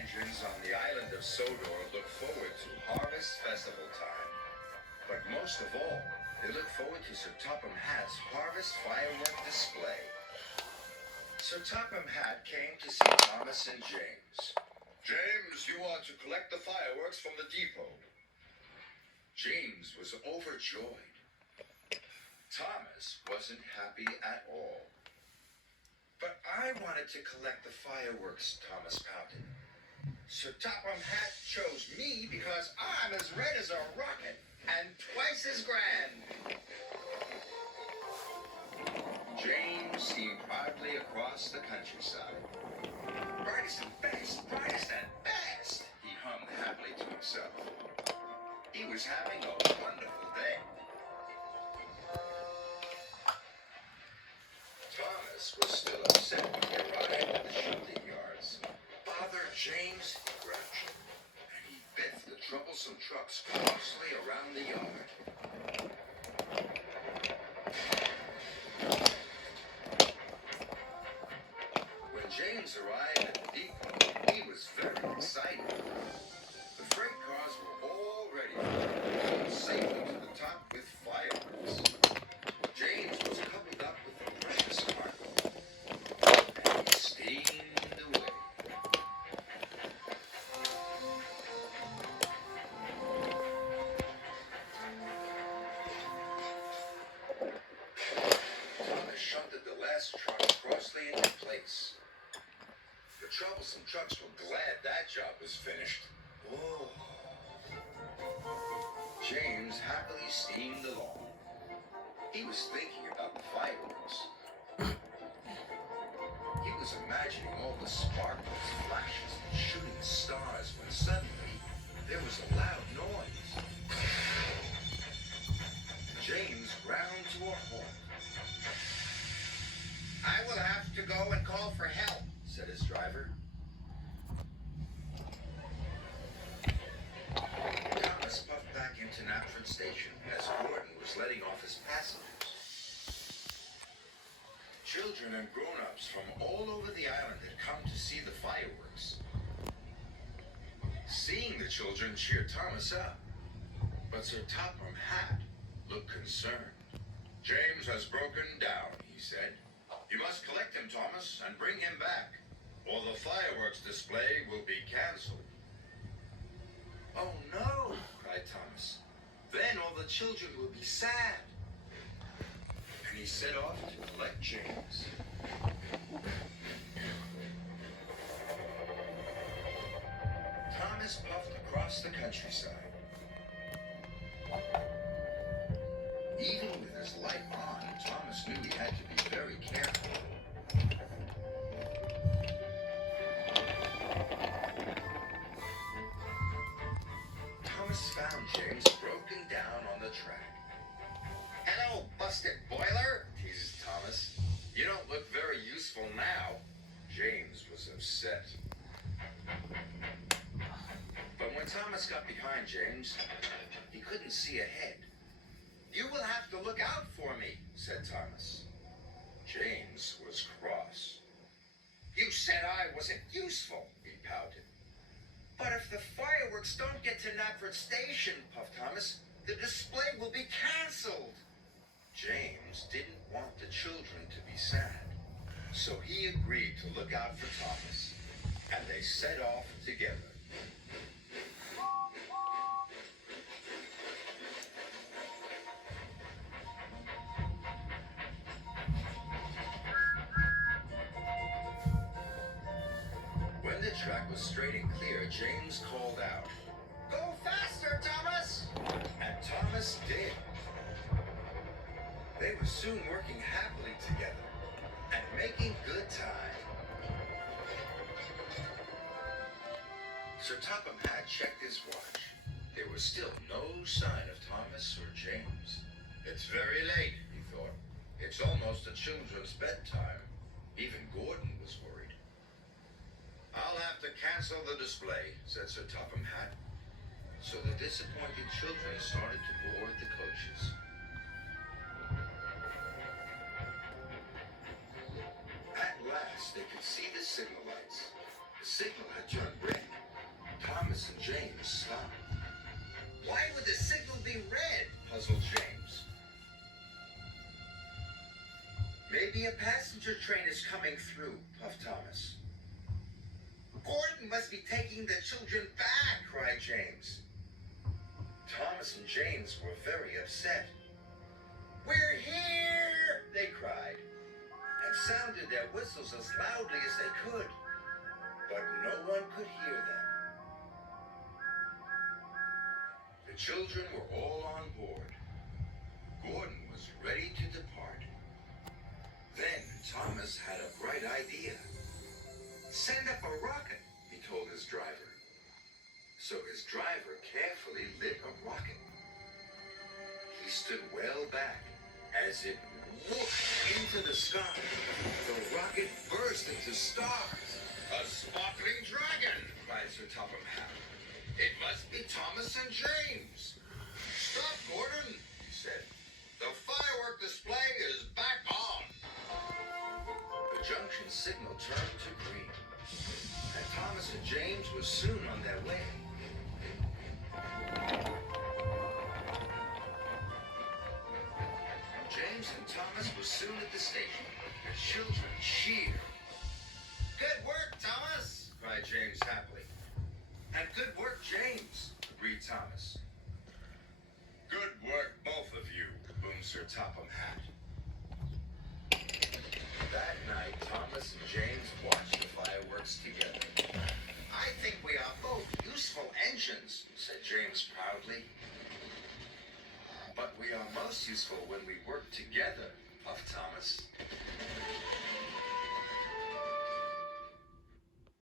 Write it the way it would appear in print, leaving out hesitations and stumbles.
engines on the island of Sodor look forward to Harvest Festival time. But most of all, they look forward to Sir Topham Hatt's Harvest Firework display. Sir Topham Hatt came to see Thomas and James. James, you are to collect the fireworks from the depot. James was overjoyed. Thomas wasn't happy at all. But I wanted to collect the fireworks, Thomas pouted. Sir Topham Hatt chose me because I'm as red as a rocket and twice as grand. James steamed proudly across the countryside. Brightest and best, brightest and best, he hummed happily to himself. He was having a wonderful day. Thomas was still upset when he arrived at the shunting yards. Father James, he growled, and he biffed the troublesome trucks closely around the yard. When James arrived at the depot, he was very excited. The freight cars were all ready for him, safely to the top with fireworks. James was coupled up with the precious cargo, and he steamed away. Thomas shunted the last truck closely into place. The troublesome trucks were glad that job was finished. Oh. James happily steamed along. He was thinking about the fireworks. He was imagining all the sparkles, flashes, and shooting stars when suddenly there was a loud noise. James ground to a halt. I will have to go and call for help, said his driver. Thomas puffed back into Knapford Station as Gordon was letting off his passengers. Children and grown-ups from all over the island had come to see the fireworks. Seeing the children cheered Thomas up, but Sir Topham Hatt looked concerned. James has broken down, he said. You must collect him, Thomas, and bring him back, or the fireworks display will be cancelled. Oh no, cried Thomas. Then all the children will be sad. And he set off to collect James. Thomas puffed across the countryside. Even with his light on, Thomas knew he had to be very careful. Thomas found James broken down on the track. Hello, busted boiler, teased Thomas. You don't look very useful now. James was upset. But when Thomas got behind James, he couldn't see ahead. You will have to look out for me, said Thomas. James was cross. You said I wasn't useful, he pouted. But if the fireworks don't get to Knapford Station, puffed Thomas, the display will be cancelled. James didn't want the children to be sad, so he agreed to look out for Thomas, and they set off together. When the track was straight and clear, James called out, Go faster, Thomas! And Thomas did. They were soon working happily together and making good time. Sir Topham Hatt checked his watch. There was still no sign of Thomas or James. It's very late, he thought. It's almost the children's bedtime. Even Gordon was worried. I'll have to cancel the display, said Sir Topham Hatt. So the disappointed children started to board the coaches. At last, they could see the signal lights. The signal had turned red. monster train is coming through, puffed Thomas. Gordon must be taking the children back, cried James. Thomas and James were very upset. We're here, they cried, and sounded their whistles as loudly as they could. But no one could hear them. The children were all on board. Gordon was ready to depart. Then Thomas had a bright idea. Send up a rocket, he told his driver. So his driver carefully lit a rocket. He stood well back. As it whooped into the sky, the rocket burst into stars. A sparkling dragon, cried Sir Topham Hatt. It must be Thomas and James. Stop, Gordon, he said. The firework display is back on. The junction signal turned to green, and Thomas and James were soon on their way. James and Thomas were soon at the station. The children cheered. Good work, Thomas, cried James happily. And good work, James, agreed Thomas. Good work, both of you, boomed Sir Topham Hatt. That night, Thomas and James watched the fireworks together. I think we are both useful engines, said James proudly. But we are most useful when we work together, puffed Thomas.